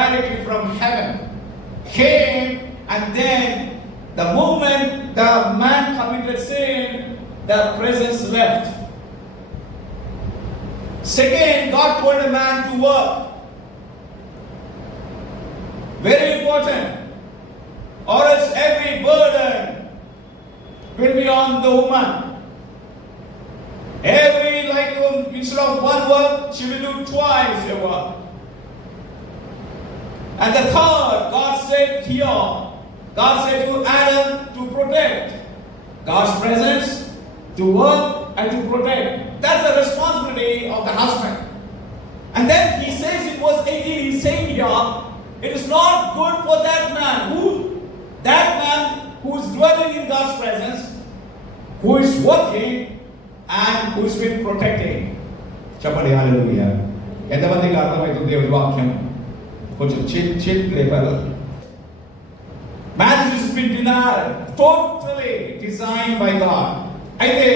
directly from heaven, came, and then the moment the man committed sin, the presence left. Second, God told a man to work. Very important. Or else every burden will be on the woman. Instead of one work, she will do twice the work. And the third, God said to Adam to protect. God's presence, to work and to protect. That's the responsibility of the husband. And then he says in verse 18, he's saying here, it is not good for that man who is dwelling in God's presence, who is working and who is been protecting. Chapali hallelujah. ఎంతమందికి అర్థమవుతుంది దేవుడి వాక్యం? కొంచెం చిల్ లేపారు. Marriage has been denied, totally designed by God. అయితే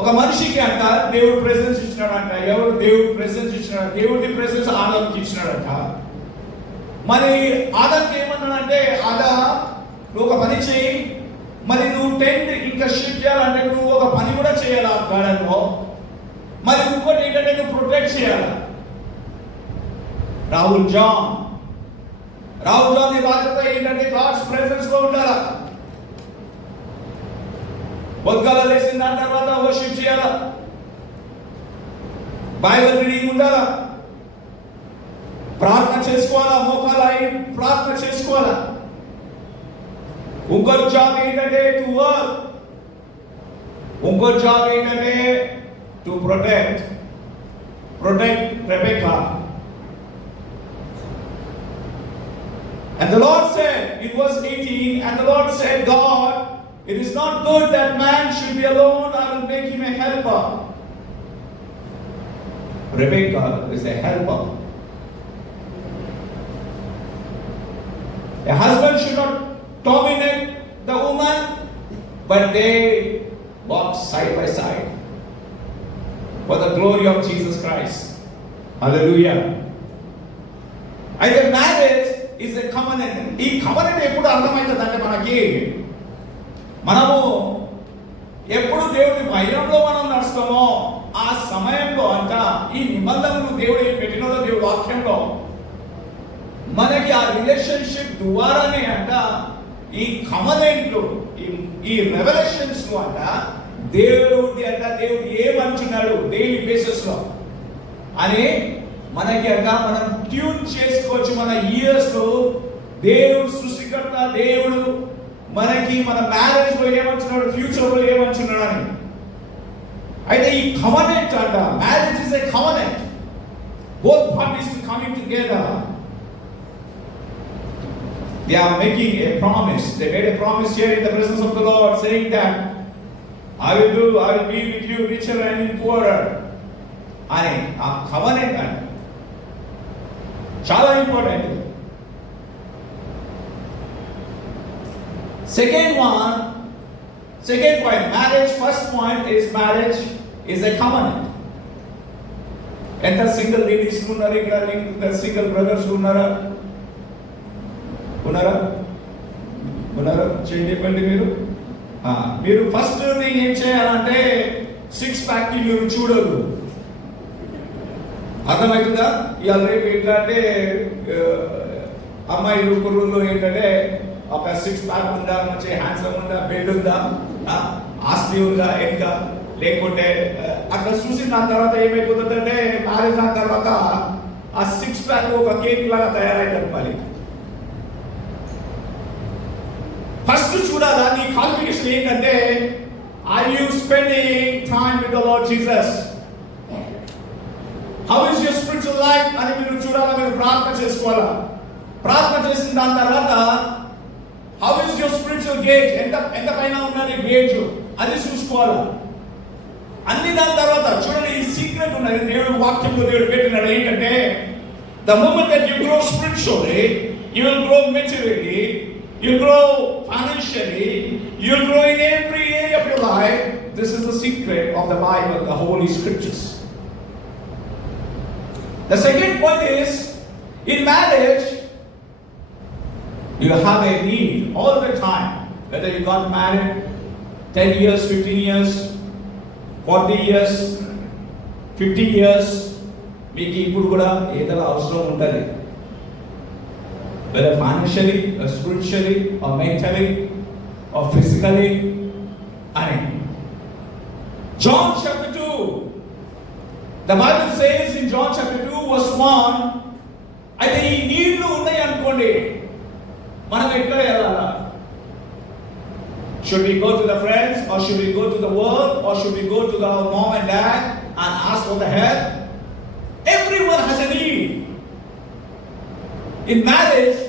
ఒక మనిషికి అంట దేవుడు ప్రెసెన్స్ ఇచ్చినాడంట. ఎవరు దేవుడు ప్రెసెన్స్ ఇచ్చినాడు? దేవుడి ప్రెసెన్స్ ఆదాంకి ఇచ్చినాడంట. మరి ఆదాంకి ఏమన్నాడంటే, ఆదా నువ్వు ఒక పని చేయి, మరి నువ్వు టెంట్ ఇంకా షిఫ్ట్ చేయాలంటే నువ్వు ఒక పని కూడా చేయాలి ఆ గార్డెన్లో. మరి ఇంకోటి ఏంటంటే నువ్వు ప్రొటెక్ట్ చేయాలి. రాహుల్ జాన్ నీ బాధ్యత ఏంటంటే గాడ్స్ ప్రెసెన్స్ లో ఉండాలా. పొద్దుగాల లేచిన దాని తర్వాత వర్షిప్ చేయాలా, బైబిల్ రీడింగ్ ఉండాలా, ప్రార్థన చేసుకోవాలా, మోకాలు అయి ప్రార్థన చేసుకోవాలా. ఇంకొక జాబ్ ఏంటంటే టు వర్క్, ఇంకొక జాబ్ ఏంటంటే to protect Rebecca. And the Lord said in verse 18, and the Lord said, God, it is not good that man should be alone, I will make him a helper. Rebecca is a helper. A husband should not dominate the woman, but they walk side by side for the glory of Jesus Christ. Hallelujah. అయితే marriage is a కమనెంట్. ఈ కమనెంట్ ఎప్పుడు అర్థమవుతుందంటే మనము ఎప్పుడు దేవుడి భయంలో మనం నడుస్తామో ఆ సమయంలో అంట ఈ నిబంధనలు దేవుడు ఏం పెట్టినదో దేవుడి వాక్యంలో మనకి ఆ రిలేషన్షిప్ ద్వారానే అంట ఈ కమనెంట్లు ఈ రెవల్యూషన్స్ అంట దేవుడు ఏమంటున్నాడు డైలీ బేసిస్ లో అని మనకి అంట మనం ట్యూన్ చేసుకోవచ్చు. మన ఇయర్స్ లో దేవుడు సృష్టికర్త, దేవుడు మనకి మన మ్యారేజ్ లో ఏమంటున్నాడు, ఫ్యూచర్ లో ఏమంటున్నాడు అని. అయితే ఈ కమనెంట్ అంట, మ్యారేజ్ ఇస్ ఎ కమనెంట్. Both parties coming together. They are making a promise. They made a promise here in the presence of the Lord, saying that I will be with you richer and poorer. అని ఆ కవనెంట్ అంట చాలా important. Second point, marriage. First point is marriage is a covenant. ఎంత single ladies ఉన్నారు ఇక్కడ, single brothers ఉన్నారా చెప్పండి. మీరు ఫస్ట్ థింగ్ ఏం చేయాలంటే 6 ప్యాక్ మీరు చూడదు. అర్థమవుతుందా? ఇవాళ రేపు ఎట్లా అంటే అమ్మాయిలు కుర్రుల్లో ఏంటంటే ఒక 6 ప్యాక్ ఉందా, మంచి హ్యాండ్సమ్ ఉందా, బెడ్ ఉందా, ఆస్తి ఉందా ఇంకా, లేకుంటే అట్లా చూసి దాని తర్వాత ఏమైపోతుందంటే మ్యారేజ్ అయిన తర్వాత ఆ 6 ప్యాక్ ఒక కేక్ లాగా తయారైంది మళ్ళీ. ఫస్ట్ చూడాలా నీ క్వాలిఫికేషన్ ఏంటంటే, are you spending time with the lord Jesus? How is your spiritual life అని మీరు చూడాలా. మీరు ప్రార్థన చేసుకోవాలా. ప్రార్థన చేసిన దాని తర్వాత how is your spiritual gauge, ఎంత పైన ఉన్నది గేజ్ అది చూసుకోవాలా. అన్ని దాని తర్వాత చూడండి, ఈ సీక్రెట్ ఉన్నది దేవుడు వాక్యంలో దేవుడు పెట్టినాడు. ఏంటంటే the moment that you grow spiritually, you will grow maturity, you'll grow financially, you'll grow in every area of your life. This is the secret of the Bible, the Holy Scriptures. The second point is In marriage, you have a need all the time. Whether you got married 10 years, 15 years, 40 years, 50 years, మీకు ఇప్పుడు కూడా ఏదో అవసరం ఉంటుంది. Whether financially, or spiritually, or mentally, or physically. అని John chapter 2, the Bible says in John chapter 2 verse 1, అయితే ఈ నీళ్లు ఉన్నాయి అనుకోండి, మనం ఎక్కడ వెళ్ళాలా? Should we go to the friends, or should we go to the work, or should we go to the mom and dad and ask for the help? Everyone has a need. In marriage,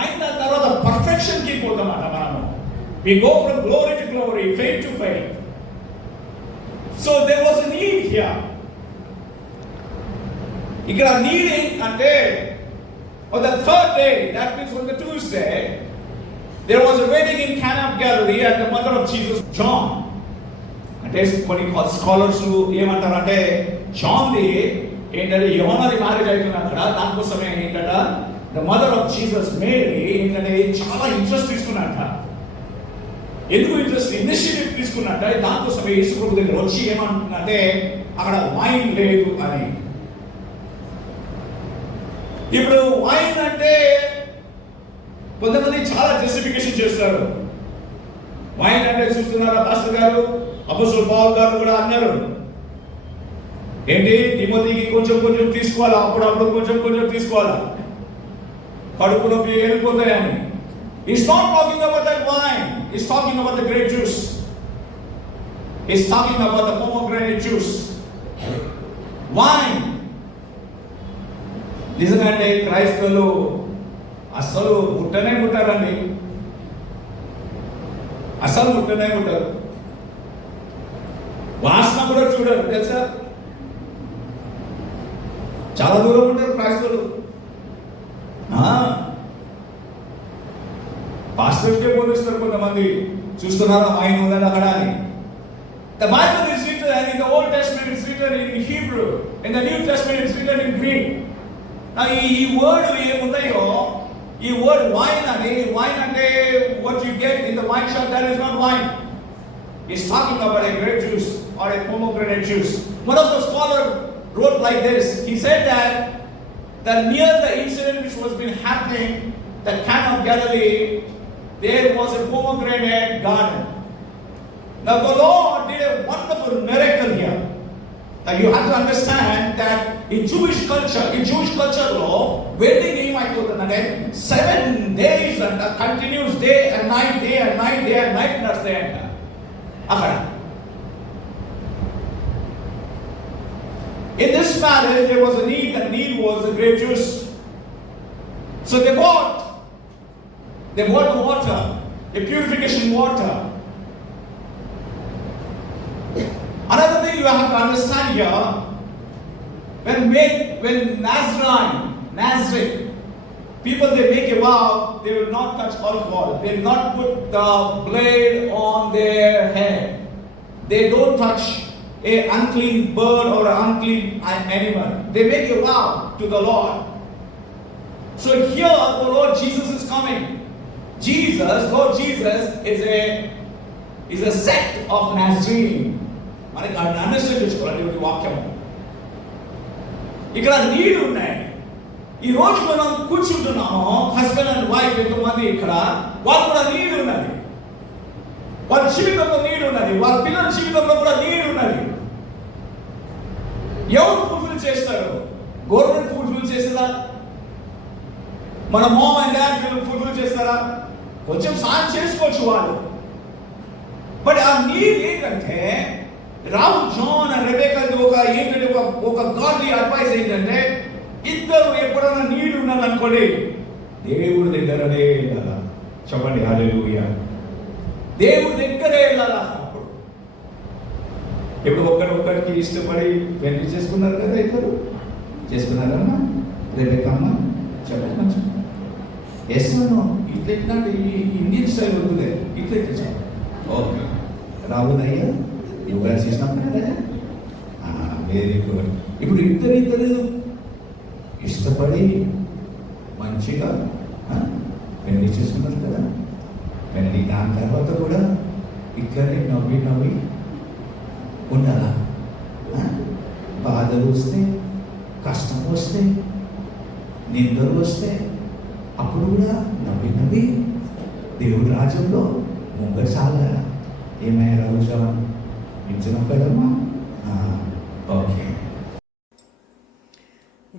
అయిన తర్వాత పర్ఫెక్షన్ కి పోతామట మనము. We go from glory to glory, faith to faith. So there was a need here. ఇక్కడ need అంటే on the third day, that means on the Tuesday, there was a wedding in Cana of Galilee at the mother of Jesus, John. అంటే కొన్ని స్కాలర్స్ ఏమంటారంటే జాన్ది ఏంటంటే యోహానుది మ్యారేజ్ అవుతుంది అక్కడ, దానికోసమే ఏంటంట the mother of Jesus Mary ఏంటంటే చాలా ఇంట్రెస్ట్ తీసుకున్నట్ట. ఎందుకు ఇంట్రెస్ట్ ఇనిషియేటివ్ తీసుకున్నట్ట, దానికోసమే యేసు ప్రభు దగ్గర వచ్చి ఏమంటుందంటే అక్కడ వైన్ లేదు అని. ఇప్పుడు వైన్ అంటే కొంతమంది చాలా జస్టిఫికేషన్ చేస్తారు. వైన్ అంటే చూస్తున్నారా పాస్టర్ గారు, అపోస్తలుడు పౌలు గారు కూడా అన్నారు ఏంటి, తిమోతికి కొంచెం కొంచెం తీసుకోవాలా, అప్పుడప్పుడు కొంచెం కొంచెం తీసుకోవాలా, కడుపు నొప్పి వెళ్ళిపోతాయని. He's not talking about that wine. He's talking about the grape juice. He's talking about the pomegranate juice. Wine. నిజంగానే క్రైస్తవులు అస్సలు ముట్టనే ముట్టారండి, అసలు ముట్టనే ముట్టారు. వాసన కూడా చూడరు తెలుసా, చాలా దూరం ఉంటారు క్రైస్తవులు. పాస్టర్స్కే బోధిస్తారు కొంతమంది, చూస్తున్నారా వైన్ ఉందని అక్కడ అని. The Bible is written, and in the Old Testament it's written in Hebrew, in the New Testament it's written in Greek. Now ఈ వర్డ్ ఏముంటాయో, ఈ వర్డ్ వైన్ అని, వైన్ అంటే what you get in the wine shop, that is not wine. He's talking about a grape juice or a pomegranate juice. One of the scholars wrote like this. He said that near the incident which was been happening, the Cana of Galilee, there was a pomegranate garden. Now the Lord did a wonderful miracle here. Now you have to understand that in Jewish culture law, wedding ఏమైపోతుందంటే 7 days అంట, continuous day and night నడుస్తాయంట అక్కడ. In this marriage there was a need. The need was the grape juice. So they bought water, a purification water. Another thing you have to understand here, when Nazarene people, they make a vow, they will not touch alcohol, they will not put the blade on their head, they don't touch a unclean bird or an unclean animal. They make a vow to the Lord. So here the Lord Jesus is coming. Lord Jesus is a sect of Nazarene. మనకి అండర్స్టాండ్ చేసుకోవాలి ఈ వాక్యం. ఇక్కడ నీళ్ళు ఉన్నాయి. ఈ రోజు మనం కూర్చుంటున్నాము, హస్బెండ్ అండ్ వైఫ్ ఎంతమంది ఇక్కడ, వాళ్ళు కూడా నీళ్ళు ఉన్నది, వాళ్ళ జీవితంలో నీళ్ళు ఉన్నది, వాళ్ళ పిల్లల జీవితంలో కూడా నీళ్ళు ఉన్నది. ఎవరు ఫుల్ఫిల్ చేస్తారు? గవర్నమెంట్ ఫుల్ఫిల్ చేస్తుందా? మన మామ్ అండ్ డాడ్ ఫుల్ఫిల్ చేస్తారా? కొంచెం సాయం చేసుకోవచ్చు వాళ్ళు. బట్ ఆ నీళ్ళు ఏంటంటే రాహుల్ జాన్ అండ్ రెబెకాకి ఒక గాడ్లీ అడ్వైస్ ఏంటంటే, ఇద్దరు ఎప్పుడైనా నీళ్ళు ఉన్నది అనుకోండి, దేవుడి దగ్గరనే వెళ్ళాలా. చెప్పండి హల్లెలూయా. దేవుడి దగ్గరే వెళ్ళాలా. ఇప్పుడు ఒక్కరికి ఇష్టపడి పెళ్లి చేసుకున్నారు కదా, ఇద్దరు చేసుకున్నారమ్మా, రెబెకమ్మ చెప్పండి కొంచెం. ఎస్ అన్నా, ఇట్లా ఇండియన్ స్టైల్ వద్దులే, ఇట్లా ఓకే రాహుల్ అయ్యా యోగా చేసినప్పుడు కదా, వెరీ గుడ్. ఇప్పుడు ఇద్దరు ఇష్టపడి మంచిగా పెళ్లి చేసుకున్నారు కదా. పెళ్లి దాని తర్వాత కూడా ఇక్కడే నవ్వి నవ్వి ఉండాలా? బాధలు వస్తే, కష్టం వస్తే, నిందలు వస్తే అప్పుడు కూడా నవ్వి నవ్వి దేవుడి రాజ్యంలో ముంగసాగా ఏమైనా రోజు ఇచ్చినాం కదమ్మా. Okay.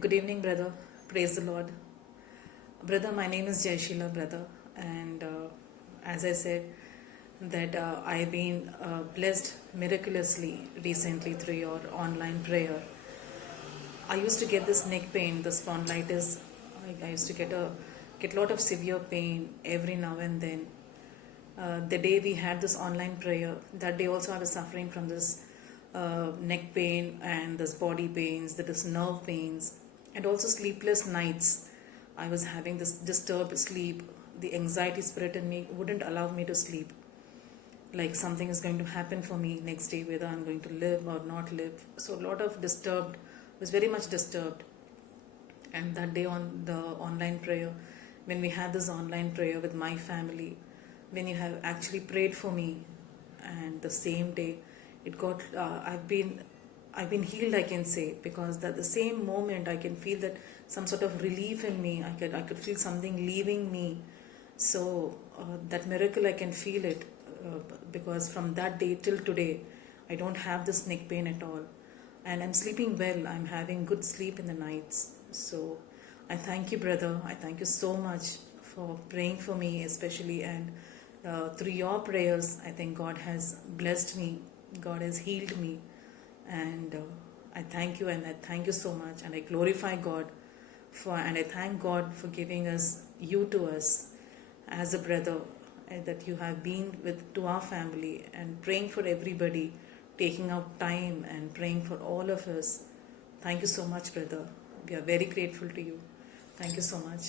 Good evening, brother. Praise the Lord. Brother, my name is Jaishila, brother. And as I said, that I've been blessed miraculously recently through your online prayer. I used to get this neck pain, the spondylitis. I used to get a lot of severe pain every now and then. The day we had this online prayer, that day also I was suffering from this neck pain and this body pains, this nerve pains, and also sleepless nights. I was having this disturbed sleep. The anxiety spirit in me wouldn't allow me to sleep. Like something is going to happen for me next day, whether I'm going to live or not live. So a lot of disturbed, was very much disturbed. And that day on the online prayer, when we had this online prayer with my family, when you have actually prayed for me, and the same day it got I've been healed, I can say, because at the same moment I can feel that some sort of relief in me. I could feel something leaving me. So that miracle, I can feel it, because from that day till today I don't have this neck pain at all, and I'm sleeping well. I'm having good sleep in the nights. So I thank you, brother. I thank you so much for praying for me, especially, and through your prayers, I think God has blessed me. God has healed me, and I thank you, and I thank you so much, and I glorify God and I thank God for giving you to us as a brother, that you have been to our family and praying for everybody, taking out time and praying for all of us. Thank you so much, brother. We are very grateful to you. Thank you so much.